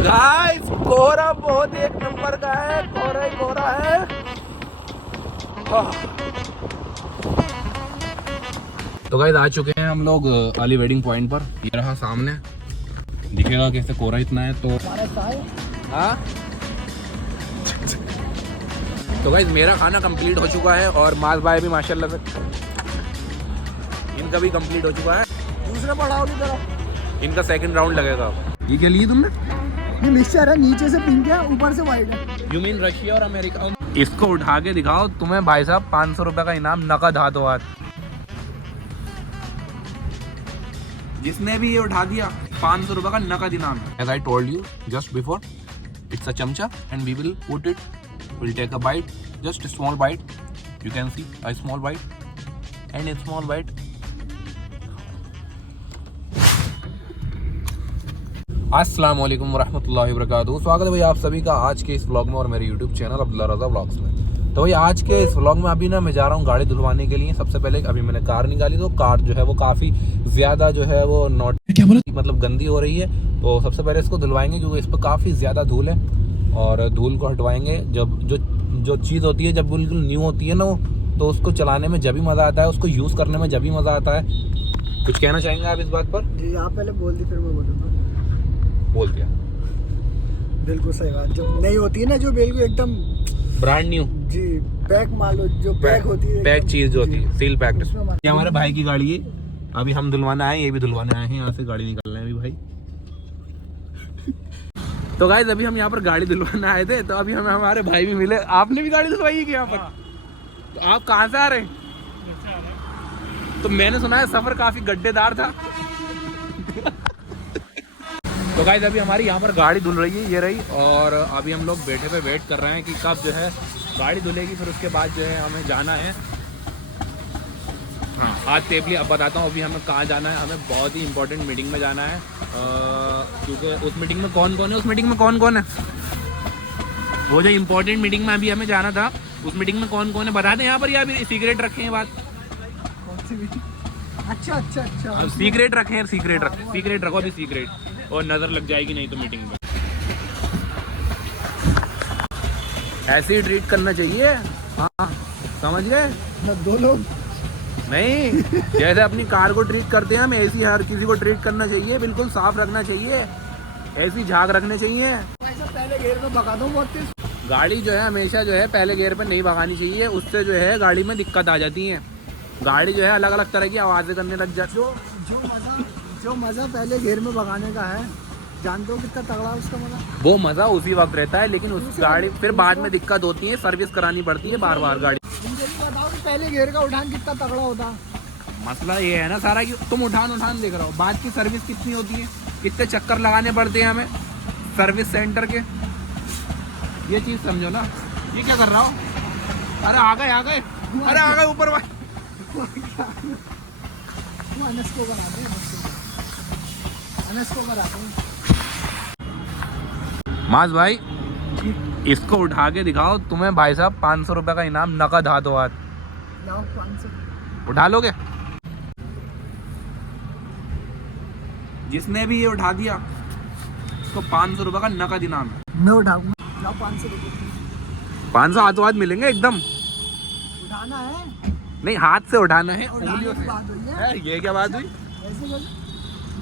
Guys कोहरा बहुत एक नंबर का है, कोहरा ही कोहरा है। तो गाइस आ चुके हैं हम लोग अली वेडिंग पॉइंट पर। ये रहा सामने, दिखेगा कैसे कोहरा इतना है। तो हाँ तो गाइस मेरा खाना कंप्लीट हो चुका है और माल भाई भी माशाल्लाह से इनका भी कंप्लीट हो चुका है। दूसरा पड़ाव की तरफ इनका सेकंड राउंड लगेगा। ये क्या लिए तुमने? ये मिक्सचर है, नीचे से पिंक है ऊपर से व्हाइट है। यू मीन रशिया और अमेरिका? इसको उठा के दिखाओ तुम्हें भाई साहब 500 रुपए का इनाम नकद हाथों हाथ। जिसने भी ये उठा दिया 500 रुपए का नकद इनाम। As I told you just before, it's a chamcha and we will put it, will take a bite, just small bite, you can see a small bite and a small bite. अस्सलाम वालेकुम वरहमतुल्लाहि वबरकातुहू। स्वागत है भाई आप सभी का आज के इस व्लॉग में और मेरे यूट्यूब चैनल अब्दुल्ला रज़ा व्लॉग्स में। तो भाई आज के इस व्लॉग में अभी ना मैं जा रहा हूँ गाड़ी धुलवाने के लिए। सबसे पहले अभी मैंने कार निकाली, तो कार जो है वो काफ़ी ज़्यादा जो है वो मतलब गंदी हो रही है। तो सबसे पहले इसको धुलवाएंगे क्योंकि इस पर काफ़ी ज़्यादा धूल है और धूल को हटवाएंगे। जब जो चीज़ होती है जब बिल्कुल न्यू होती है ना वो, तो उसको चलाने में जब भी मज़ा आता है, उसको यूज़ करने में जब भी मज़ा आता है। कुछ कहना चाहेंगे आप इस बात पर? जी आप पहले बोल दी फिर मैं बोलूँगा। बोल दिया, बिल्कुल सही बात। जब नहीं होती है ना, जो बिल्कुल एकदम ब्रांड न्यू जी पैक माल जो पैक होती है, पैक चीज़ जो होती है, सील पैक्ड। उसमें माल- ये हमारे भाई की गाड़ी है, अभी हम धुलवाना आए, ये भी धुलवाने आए हैं। यहाँ से गाड़ी निकालना है अभी भाई। तो गाइस अभी हम यहाँ पर गाड़ी धुलवाने आए थे, तो अभी हमें हमारे भाई भी मिले। आपने भी गाड़ी धुलवाई है क्या यहाँ पर? तो आप कहाँ से आ रहे हैं? तो मैंने सुना है सफर काफी गड्ढेदार था। तो गाइस अभी हमारी यहाँ पर गाड़ी धुल रही है, ये रही। और अभी हम लोग बैठे पे वेट कर रहे हैं कि कब जो है गाड़ी धुलेगी, फिर उसके बाद जो है हमें जाना है। हाँ हाथ टेबली अब बताता हूँ अभी हमें कहाँ जाना है। हमें बहुत ही इंपॉर्टेंट मीटिंग में जाना है, क्योंकि उस मीटिंग में कौन कौन है, उस मीटिंग में कौन कौन है, वो जो इम्पोर्टेंट मीटिंग में अभी हमें जाना था, उस मीटिंग में कौन कौन है बता दें यहाँ पर, या अभी सीक्रेट रखे हैं बात? अच्छा अच्छा अच्छा अब सीक्रेट रखे हैं, सीक्रेट रखो अभी सीक्रेट, और नज़र लग जाएगी नहीं तो मीटिंग में। ऐसे ही ट्रीट करना चाहिए। हाँ समझ गए? दो लोग नहीं, जैसे अपनी कार को ट्रीट करते हैं हम, ऐसे ही हर किसी को ट्रीट करना चाहिए। बिल्कुल साफ रखना चाहिए, ऐसी झाग रखने चाहिए। ऐसा पहले घेर में भगा दो बहुत तेज। गाड़ी जो है हमेशा जो है पहले गियर पर नहीं भगानी चाहिए, उससे जो है गाड़ी में दिक्कत आ जाती है। गाड़ी जो है अलग अलग तरह की आवाज़ें करने लग जाती है। जो मज़ा पहले घेर में भगाने का है, जानते हो कितना तगड़ा उसका मज़ा? वो मज़ा उसी वक्त रहता है, लेकिन उस गाड़ी फिर बाद में दिक्कत होती है, सर्विस करानी पड़ती है बार बार गाड़ी। मुझे भी बताओ कि पहले घेर का उठान कितना तगड़ा होता। मसला ये है ना सारा कि तुम उठान देख रहे हो, बाद की सर्विस कितनी होती है, कितने चक्कर लगाने पड़ते हैं हमें सर्विस सेंटर के। ये चीज़ समझो ना। ये क्या कर रहा हो? अरे आ गए अरे आ गए ऊपर भाई। अनस को बनाते हैं, अनस को कराते हैं। माज भाई इसको उठा के दिखाओ तुम्हें भाई साहब 500 रुपए का इनाम नकद हाथों हाथ। लाओ 500 उठा लोगे? जिसने भी ये उठा दिया उसको 500 रुपए का नकद इनाम है। मैं उठाऊंगा। लाओ 500 रुपये। 500 हाथों हाथ मिलेंगे एकदम। उठाना है, नहीं हाथ से उठाना है, उठाने उंगलियों की से। बात हुई है। ये क्या बात हुई? ऐसे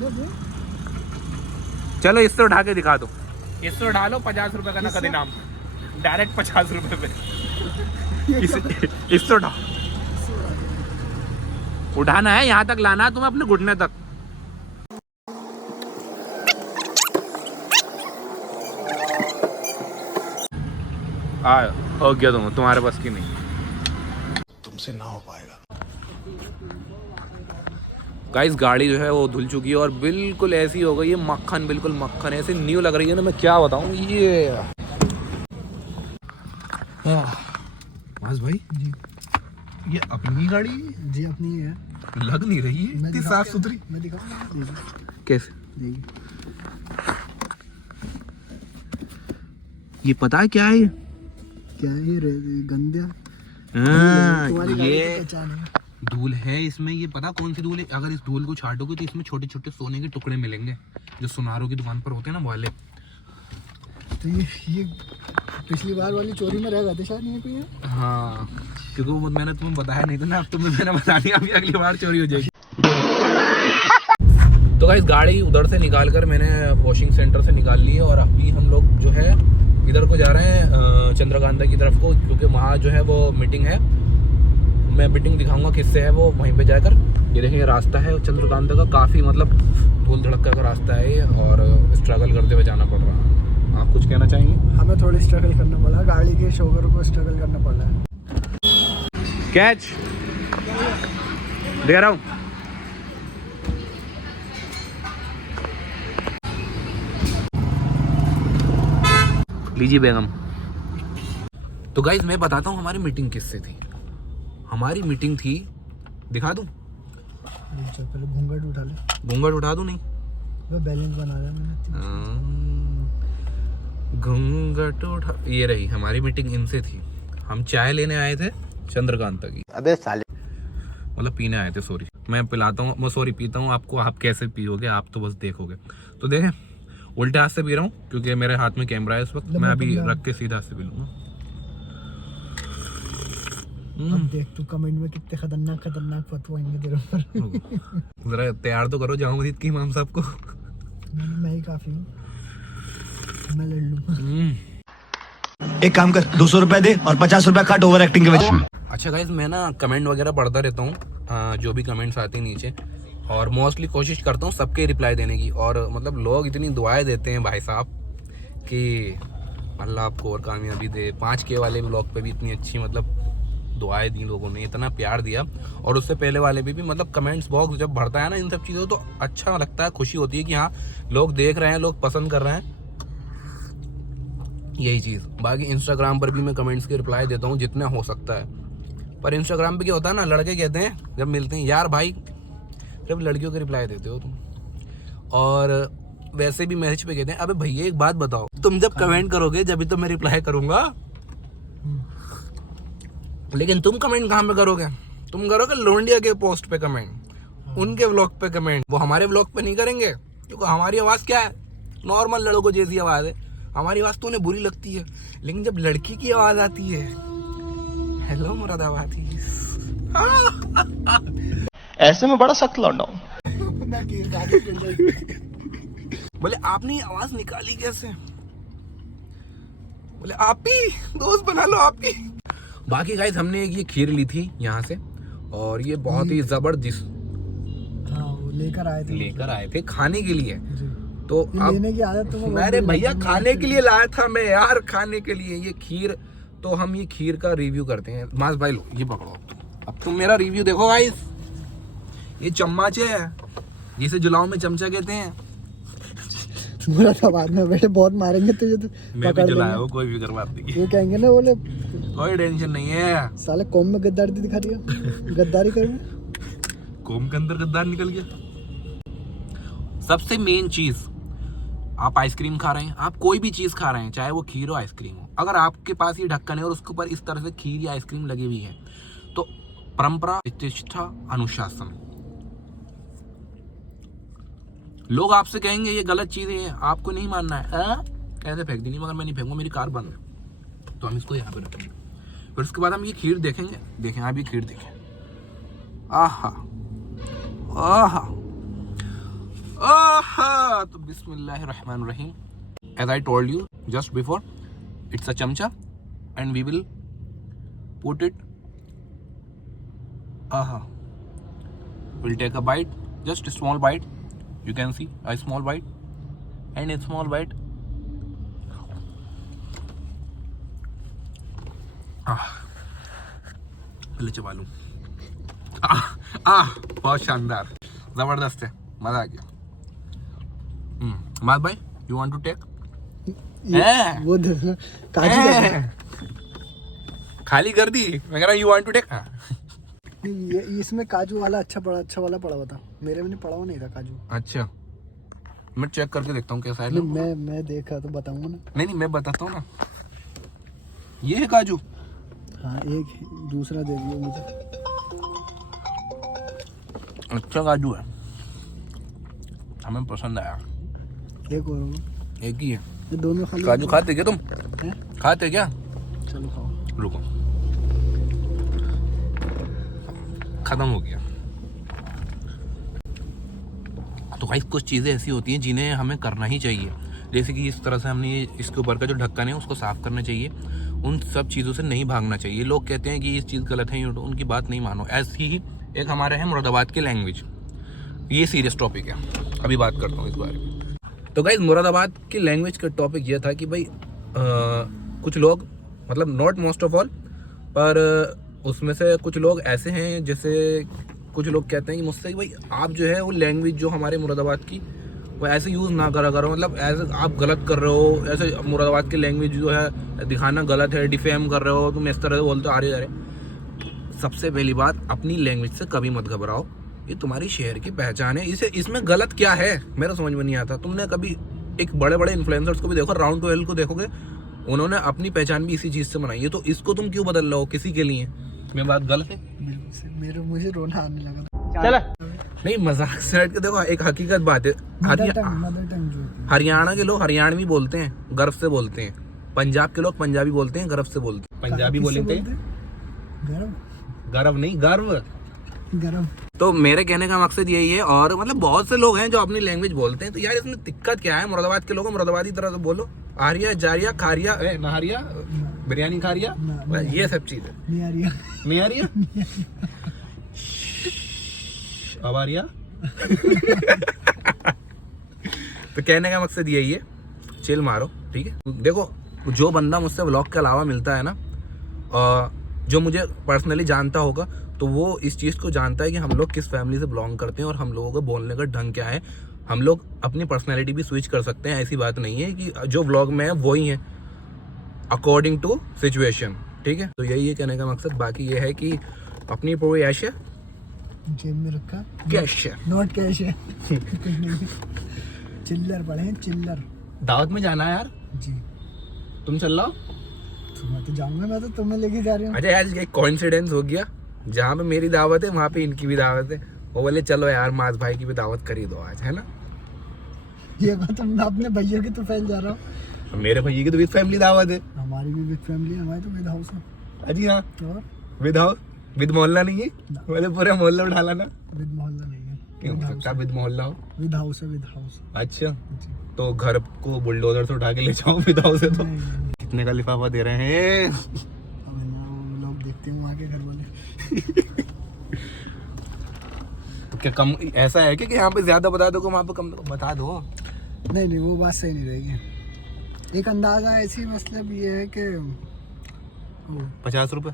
बोलो। चलो इससे उठा के दिखा दो। इससे उठा लो, 50 रुपए का नकद इनाम डायरेक्ट 50 रुपए पे। इससे उठा, उठाना है, यहाँ तक लाना है तुम्हें अपने घुटने तक। हो गया तुम्हारे बस की नहीं, तुमसे ना हो पाएगा। गाइस गाड़ी जो है वो धुल चुकी है और बिल्कुल ऐसी हो गई है मक्खन, बिल्कुल मक्खन, ऐसे न्यू लग रही है ना, मैं क्या बताऊं। ये बस भाई जी ये अपनी गाड़ी जी अपनी है, लग नहीं रही है इतनी साफ सुथरी। मैं दिखाऊंगा। कैसे? देखिए ये पता है क्या है? क्या है ये गंदा। हाँ, ये पहचान है। धूल है इसमें। ये पता कौन सी धूल है? अगर इस धूल को छाटोगे तो इसमें छोटे छोटे सोने के टुकड़े मिलेंगे, जो सुनारों की दुकान पर होते हैं ना वाले। तो ये पिछली बार वाली चोरी में रह गए थे शायद यहीं पे ये। हाँ, क्योंकि वो मैंने तुम्हें बताया नहीं था ना, अब तुमने मैंने बता दिया, अभी अगली बार चोरी हो जाएगी। तो गाइस गाड़ी उधर से निकाल कर मैंने वॉशिंग सेंटर से निकाल ली है और अभी हम लोग जो है इधर को जा रहे हैं चंद्रकांता की तरफ को, क्योंकि वहाँ जो है वो मीटिंग है। मैं मीटिंग दिखाऊंगा किससे है वो, वहीं पे जाकर। ये देखिए रास्ता है चंद्रकांता का, काफ़ी मतलब धूल धड़का का रास्ता है ये, और स्ट्रगल करते हुए जाना पड़ रहा है। आप कुछ कहना चाहेंगे? हमें थोड़ी स्ट्रगल करना पड़ा, गाड़ी के शोगर को स्ट्रगल करना पड़ रहा है। कैच दे रहा हूँ। लीजिए बेगम। तो गाइज मैं बताता हूँ हमारी मीटिंग किससे थी। हमारी मीटिंग थी, दिखा दूँ? चल पहले घूंघट उठा ले। घूंघट उठा दूँ? नहीं, वो बैलेंस बना रहा है मैंने। घूंघट उठा। ये रही हमारी मीटिंग, इनसे थी। हम चाय लेने आए थे चंद्रकांता की। अबे साले, मतलब पीने आए थे, सॉरी। मैं पिलाता हूँ, मैं सॉरी पीता हूँ आपको, आप कैसे पियोगे आप तो बस देखोगे। तो देखें, उल्टे हाथ से पी रहा हूँ क्योंकि मेरे हाथ में कैमरा है इस वक्त। मैं अभी रख के सीधा से पी लूंगा। अब देख तू कमेंट में कितने खतरनाक खतरनाक फतवा आएंगे तेरे ऊपर। जरा तैयार तो करो जाऊंगा की इमाम साहब को। मैं ही काफी हूँ, मैं लड़ लूंगा। एक काम कर, 200 रुपए दे और 50 रुपए काट ओवर एक्टिंग के वजह। अच्छा गाइस, मैं ना कमेंट वगैरह पढ़ता रहता हूँ, जो भी कमेंट्स आते हैं नीचे, और मोस्टली कोशिश करता हूँ सबके रिप्लाई देने की। और मतलब लोग इतनी दुआएं देते हैं भाई साहब कि अल्लाह आपको और कामयाबी दे। 5K वाले ब्लॉग पे भी इतनी अच्छी मतलब दुआएं दी लोगों ने, इतना प्यार दिया। और उससे पहले वाले भी मतलब कमेंट्स बॉक्स जब भरता है ना इन सब चीज़ों, तो अच्छा लगता है, खुशी होती है कि हाँ लोग देख रहे हैं, लोग पसंद कर रहे हैं, यही चीज़। बाकी इंस्टाग्राम पर भी मैं कमेंट्स के रिप्लाई देता हूँ जितना हो सकता है। पर इंस्टाग्राम पे क्या होता है ना, लड़के कहते हैं जब मिलते हैं, यार भाई सिर्फ लड़कियों के रिप्लाई देते हो तुम। और वैसे भी मैसेज पे कहते हैं, अबे भैया एक बात बताओ, तुम जब कमेंट करोगे जब तो मैं रिप्लाई करूंगा, लेकिन तुम कमेंट कहाँ पे करोगे? तुम करोगे लोंडिया के पोस्ट पे कमेंट, उनके व्लॉग पे कमेंट। वो हमारे व्लॉग पे नहीं करेंगे क्योंकि हमारी आवाज़ क्या है, नॉर्मल लड़कों जैसी आवाज़ है। हमारी आवाज़ तो उन्हें बुरी लगती है, लेकिन जब लड़की की आवाज़ आती है, हेलो मुरादाबादी, ऐसे में बड़ा सख्त लौंडा हूं। बोले आपने आवाज निकाली कैसे? बोले आप ही दोस्त बना लो आप ही। बाकी गाइस हमने एक ये खीर ली थी यहाँ से, और ये बहुत ही जबरदस्त लेकर आए थे खाने के लिए। तो अब लेने की आदत तो मेरे भैया खाने के लिए लाया था मैं यार, खाने के लिए ये खीर। तो हम ये खीर का रिव्यू करते हैं। मास भाई लो ये पकड़ो, अब तुम मेरा रिव्यू देखो गाइस। ये चम्मच है जिसे जुलाओ में चमचा कहते हैं। बुरा था बाद में बेटे, बहुत मारेंगे तुझे तो। मैं भी जुलाया हूँ, कोई भी करवा देगी, ये कहेंगे ना, बोले कोई टेंशन नहीं है। साले कौम में गद्दारी दिखा दिया, गद्दारी कर कौम के अंदर गद्दार निकल गया। सबसे मेन चीज, आप आइसक्रीम खा रहे हैं, आप कोई भी चीज खा रहे हैं, चाहे वो खीर हो आइसक्रीम हो, अगर आपके पास ये ढक्कन है और उसके ऊपर इस तरह से खीर या आइसक्रीम लगी हुई है, तो परंपरा, प्रतिष्ठा, अनुशासन। लोग आपसे कहेंगे ये गलत चीज है, आपको नहीं मानना है, ऐसे फेंक देंगे, मगर मैं नहीं फेंकूंगा, मेरी कार बंद है। तो हम इसको यहाँ पे रखेंगे, फिर उसके बाद हम ये खीर देखेंगे। देखें आप ये खीर देखें, आहा आहा आहा। तो बिस्मिल्लाहिर्रहमानिर्रहीम, as I told you just before, it's a chamcha and we will put it, aha, we'll take a bite, just a small bite, you can see a small bite and a small bite. पहले चबा लूं। बहुत शानदार, जबरदस्त है, मजा आ गया। मात भाई, यू वांट टू टेक? वो काजू खाली कर दी, मैं कह रहा यू वांट टू टेक। ये इसमें काजू वाला अच्छा वाला पड़ा हुआ था, मेरे में पड़ा हुआ नहीं था काजू। अच्छा, मैं चेक करके देखता हूँ कैसा है। मैं देखा तो बताऊंगा ना। नहीं मैं बताता हूँ ना, ये है काजू। हाँ, एक दूसरा दे दिया मुझे। अच्छा काजू है, हमें पसंद आया। एक और एक ही है। ये दोनों खाली काजू खाते क्या तुम? हैं? खाते क्या? चलो खाओ। रुको, खत्म हो गया। तो भाई कुछ चीज़ें ऐसी होती हैं जिन्हें हमें करना ही चाहिए, जैसे कि इस तरह से हमने इसके ऊपर का जो ढक्कन है उसको साफ़ करना चाहिए। उन सब चीज़ों से नहीं भागना चाहिए। लोग कहते हैं कि ये चीज़ गलत है, उनकी बात नहीं मानो। ऐसी ही एक हमारे है मुरादाबाद की लैंग्वेज, ये सीरियस टॉपिक है, अभी बात करता हूँ इस बारे में। तो गाइस मुरादाबाद की लैंग्वेज का टॉपिक ये था कि भाई कुछ लोग, मतलब नॉट मोस्ट ऑफ ऑल, पर उसमें से कुछ लोग ऐसे हैं, जैसे कुछ लोग कहते हैं कि मुझसे कि भाई आप जो है वो लैंग्वेज जो हमारे मुरादाबाद की वो ऐसे यूज़ ना करा करो, मतलब ऐसे आप गलत कर रहे हो, ऐसे मुरादाबाद की लैंग्वेज जो है दिखाना गलत है, डिफेम कर रहे हो, तुम इस तरह से बोलते हो आ रहे। सबसे पहली बात, अपनी लैंग्वेज से कभी मत घबराओ, ये तुम्हारी शहर की पहचान है। इसमें गलत क्या है मेरा समझ में नहीं आता। तुमने कभी एक बड़े बड़े इन्फ्लुएंसर्स को भी देखो, राउंड टू एल को देखोगे, उन्होंने अपनी पहचान भी इसी चीज़ से बनाई है, तो इसको तुम क्यों बदल रहे हो किसी के लिए? मेरी बात गलत है? मुझे रोना आने लगा था। नहीं, मजाक से हट के देखो, एक हकीकत बात है। मदर टंग जो होती है। हरियाणा के लोग हरियाणवी बोलते हैं, गर्व से बोलते हैं। पंजाब के लोग पंजाबी बोलते हैं, गर्व से बोलते हैं। पंजाबी बोलते हैं गरम गर्व नहीं, गर्व। गरम। तो मेरे कहने का मकसद यही है, और मतलब बहुत से लोग हैं जो अपनी लैंग्वेज बोलते हैं, तो यार इसमें दिक्कत क्या है? मुरादाबाद के लोगों मुरादाबादी तरह से बोलो, आरिया जारिया खारिया नहारिया बिरयानी खारिया, ये सब चीज़ है। नहीं आ रही है। नहीं आ रही है? अब आ रही है? तो कहने का मकसद यही है, चिल मारो, ठीक है। देखो, जो बंदा मुझसे व्लॉग के अलावा मिलता है ना, जो मुझे पर्सनली जानता होगा, तो वो इस चीज़ को जानता है कि हम लोग किस फैमिली से बिलोंग करते हैं और हम लोगों का बोलने का ढंग क्या है। हम लोग अपनी पर्सनैलिटी भी स्विच कर सकते हैं, ऐसी बात नहीं है कि जो व्लॉग में है वही है, अकॉर्डिंग टू सिचुएशन, ठीक है। तो यही है कहने का मकसद। बाकी ये है कि अपनी पूरी ऐश है, जेब में रखा कैश है, नोट कैश है। कुछ नहीं, चिल्लर पड़े हैं, चिल्लर। दावत में जाना है यार, जी तुम चल रहा हो? तो मैं तो जाऊंगा, मैं तो तुम्हें लेके जा रही हूँ। अच्छा यार, एक कोइंसिडेंस हो गया, जहाँ पे मेरी दावत है वहाँ पे इनकी भी दावत है। वो बोले चलो यार माज भाई की भी दावत कर ही दो आज, है ना। ये बात तुम अपने भैया की तो फैल जा रहा हो। मेरे भैया की तो विद फैमिली दावत है। हमारी भी विद फैमिली है, हमारी तो विद हाउस है। अजी हाँ, और विद हाउस, विद मोहल्ला नहीं है? बोले पूरा मोहल्ला उठा लाना। विद मोहल्ला नहीं है, क्यों हो सकता विद मोहल्ला हो? विद हाउस है, विद हाउस। अच्छा, जी। तो घर को बुलडोजर से उठा के ले जाओ विद हाउस है तो। नहीं, नहीं, कितने का लिफाफा दे रहे हैं? अब ना वो लोग देखते हैं वहाँ के घर वाले। तो क्या कम ऐसा है कि यहाँ पे ज्यादा बता दो, वहाँ पे कम बता दो? नहीं, वो बात सही नहीं रहेगी। एक अंदाजा ऐसी, मतलब ये है कि 50 रुपए,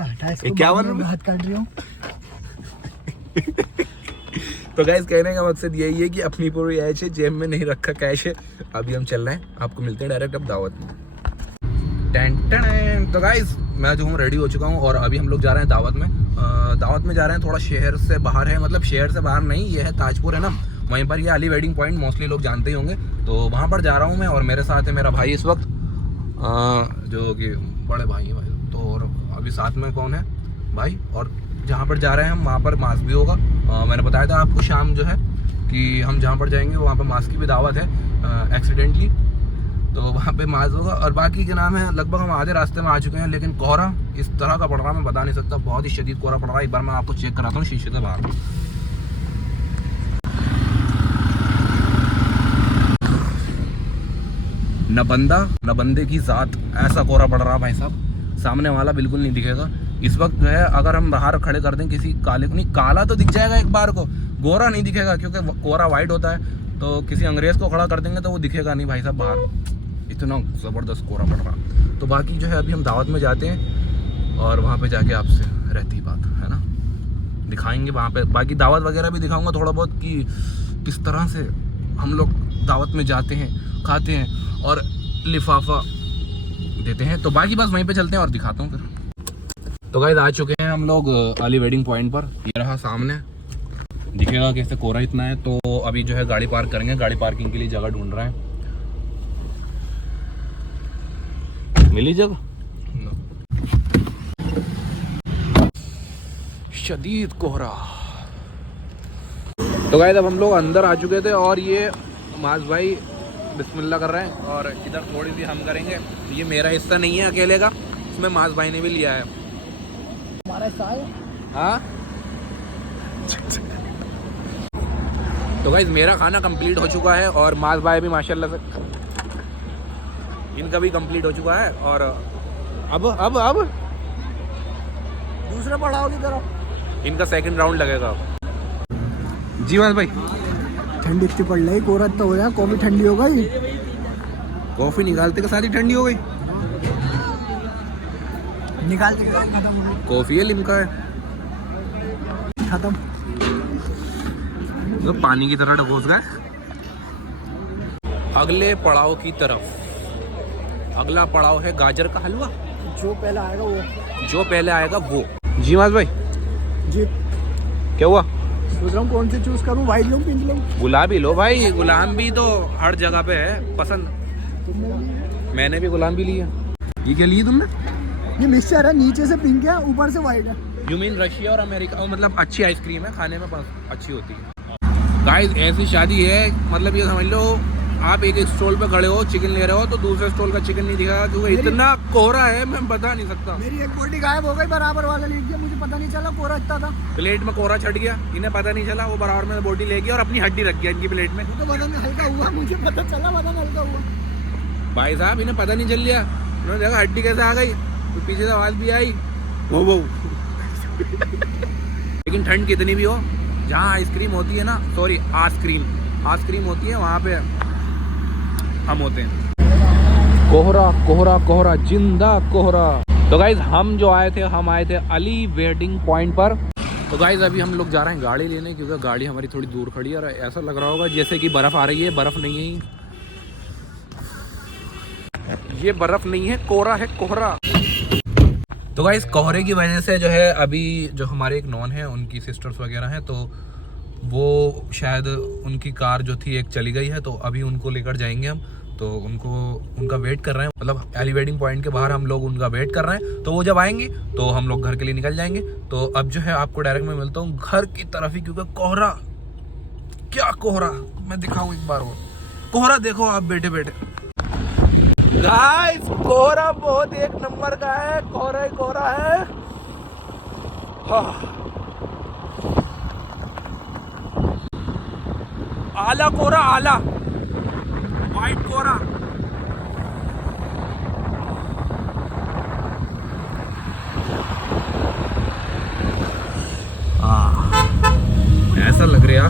हटा इसको, 51 बाद में हाथ काट रही हूँ। तो गाइस कहने का मकसद यही है कि अपनी पूरी ऐश है, जेब में नहीं रखा कैश है। अभी हम चल रहे हैं, आपको मिलते हैं डायरेक्ट अब दावत में। तो गाइस मैं जो हूँ रेडी हो चुका हूँ, और अभी हम लोग जा रहे हैं दावत में। दावत में जा रहे हैं, थोड़ा शहर से बाहर है, मतलब शहर से बाहर नहीं, ये है ताजपुर है ना, वहीं पर ये अली वेडिंग पॉइंट मोस्टली लोग जानते ही होंगे, तो वहाँ पर जा रहा हूँ मैं। और मेरे साथ है मेरा भाई इस वक्त, जो कि बड़े भाई है भाई। तो और अभी साथ में कौन है? भाई। और जहाँ पर जा रहे हैं हम वहाँ पर मास्क भी होगा। मैंने बताया था आपको शाम जो है कि हम जहाँ पर जाएंगे वहाँ पर मास्क की भी दावत है एक्सीडेंटली, तो वहाँ पे मास्क होगा। और बाकी के नाम है, लगभग हम आधे रास्ते में आ चुके हैं, लेकिन कोहरा इस तरह का पड़ रहा है मैं बता नहीं सकता, बहुत ही शदीद कोहरा पड़ रहा है। एक बार मैं आपको चेक कराता हूँ शीशे से बाहर। न बंदा न बंदे की जात, ऐसा कोहरा पड़ रहा भाई साहब, सामने वाला बिल्कुल नहीं दिखेगा इस वक्त जो है। अगर हम बाहर खड़े कर दें किसी काले को, नहीं काला तो दिख जाएगा एक बार को, गोरा नहीं दिखेगा, क्योंकि कोहरा वाइट होता है। तो किसी अंग्रेज को खड़ा कर देंगे तो वो दिखेगा नहीं भाई साहब बाहर, इतना ज़बरदस्त कोहरा पड़ रहा। तो बाकी जो है अभी हम दावत में जाते हैं, और वहाँ पे जाके आपसे रहती बात है ना, दिखाएंगे वहाँ पे। बाकी दावत वगैरह भी दिखाऊंगा थोड़ा बहुत कि किस तरह से हम लोग दावत में जाते हैं, खाते हैं और लिफाफा देते हैं। तो बाकी बस वहीं पे चलते हैं और दिखाता हूँ फिर। तो गाइस आ चुके हैं हम लोग अली वेडिंग पॉइंट पर, ये रहा सामने, दिखेगा कैसे कोहरा इतना है। तो अभी जो है गाड़ी पार्क करेंगे, गाड़ी पार्किंग के लिए जगह ढूंढ रहे हैं। मिली जगह? शदीद कोहरा। तो गाइस अब हम लोग अंदर आ चुके थे, और ये माज भाई बिस्मिल्लाह कर रहे हैं और इधर थोड़ी सी हम करेंगे। ये मेरा हिस्सा नहीं है अकेले का, इसमें माज भाई ने भी लिया है। हमारा हिस्सा है। हाँ तो गाइस मेरा खाना कंप्लीट हो चुका है और माज भाई भी माशाल्लाह से इनका भी कंप्लीट हो चुका है। और अब दूसरे पड़ाव की तरफ इनका सेकंड राउंड लगेगा। जी माज भाई ठंडी इतनी पड़ रही, कोरा इतना हो जाए, कॉफी ठंडी हो गई। कॉफी निकालते के साथ ही ठंडी हो गई। निकालते के खत्म हो गई। कॉफी है लिमका है, खत्म। तो पानी की तरह ढकोस गए। अगले पड़ाव की तरफ, अगला पड़ाव है गाजर का हलवा। जो पहले आएगा वो। जो पहले आएगा वो। जी माज भाई जी क्या हुआ? सोच रहा हूँ कौन से चूज करूँ, व्हाइट लूँ पिंक लूँ। गुलाबी लो भाई, गुलाम भी तो हर जगह पे है पसंद। मैंने भी गुलाम भी लिया। ये क्या लिए तुमने? ये मिक्सचर है, नीचे से पिंक है ऊपर से व्हाइट है। यू मीन रशिया और अमेरिका, मतलब अच्छी आइसक्रीम है, खाने में अच्छी होती है। गाइस ऐसी शादी है, मतलब ये समझ लो आप एक स्टॉल पे खड़े हो, चिकन ले रहे हो तो दूसरे स्टॉल का चिकन नहीं दिखेगा क्योंकि इतना कोहरा है, मैं बता नहीं सकता। मेरी एक बोटी गायब हो गई, बराबर वाला लीट गया, मुझे पता नहीं चला कोहरा इतना था। प्लेट में कोहरा छट गया, इन्हें पता नहीं चला, वो बराबर में बोटी ले गया और अपनी हड्डी रख गया इनकी प्लेट में। तो बदन हल्का हुआ, मुझे पता चला बदन हल्का हुआ। भाई साहब इन्हें पता नहीं चल लिया, उन्होंने देखा हड्डी कैसे आ गई, तो पीछे से आवाज भी आई वो लेकिन ठंड कितनी भी हो, जहाँ आइसक्रीम होती है ना, सॉरी आइसक्रीम होती है, वहाँ पे हम होते हैं। कोहरा कोहरा कोहरा जिंदा कोहरा। तो गाइज हम आए थे अली वेडिंग पॉइंट पर। तो गाइज अभी हम लोग जा रहे हैं गाड़ी लेने, क्योंकि गाड़ी हमारी थोड़ी दूर खड़ी है और ऐसा लग रहा होगा जैसे कि बर्फ़ आ रही है, बर्फ़ नहीं है ये, बर्फ़ नहीं है, कोहरा है कोहरा। तो गाइस कोहरे की वजह से जो है, अभी जो हमारे एक नॉन है, उनकी सिस्टर्स वगैरह हैं, तो वो शायद उनकी कार जो थी एक चली गई है, तो अभी उनको लेकर जाएंगे हम। तो उनका वेट कर रहे हैं, मतलब अली वेडिंग पॉइंट के बाहर हम लोग उनका वेट कर रहे हैं। तो वो जब आएंगे तो हम लोग घर के लिए निकल जाएंगे। तो अब जो है आपको डायरेक्ट मैं मिलता हूँ घर की तरफ ही, क्योंकि कोहरा, क्या कोहरा, मैं दिखाऊँ एक बार वो कोहरा, देखो आप बैठे बैठे। गाइस कोहरा बहुत एक नंबर का है, कोहरा ही कोहरा है। हाँ। आला कोहरा, आला वाइट कोहरा। ऐसा लग रहा,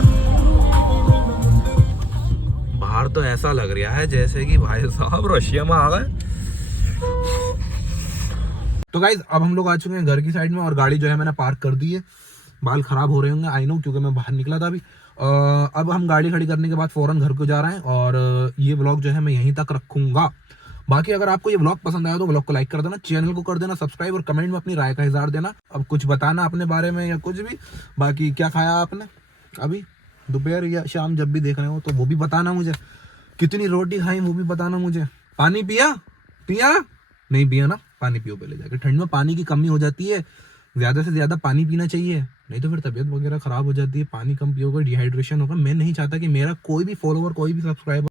बाहर तो ऐसा लग रहा है जैसे कि भाई साहब रशिया में आ गए। तो गाइज अब हम लोग आ चुके हैं घर की साइड में और गाड़ी जो है मैंने पार्क कर दी है। बाल खराब हो रहे होंगे आई नो, क्योंकि मैं बाहर निकला था अभी। अब हम गाड़ी खड़ी करने के बाद फौरन घर को जा रहे हैं और ये व्लॉग जो है मैं यहीं तक रखूंगा। बाकी अगर आपको ये व्लॉग पसंद आया तो व्लॉग को लाइक कर देना, चैनल को कर देना सब्सक्राइब और कमेंट में अपनी राय का इज़हार देना। अब कुछ बताना अपने बारे में या कुछ भी। बाकी क्या खाया आपने अभी दोपहर या शाम, जब भी देख रहे हो तो वो भी बताना मुझे। कितनी रोटी खाई वो भी बताना मुझे। पानी पिया नहीं पिया ना, पानी पियो पहले जाके। ठंड में पानी की कमी हो जाती है, ज़्यादा से ज़्यादा पानी पीना चाहिए, नहीं तो फिर तबीयत वगैरह ख़राब हो जाती है। पानी कम पियोगे डिहाइड्रेशन होगा। मैं नहीं चाहता कि मेरा कोई भी फॉलोवर, कोई भी सब्सक्राइबर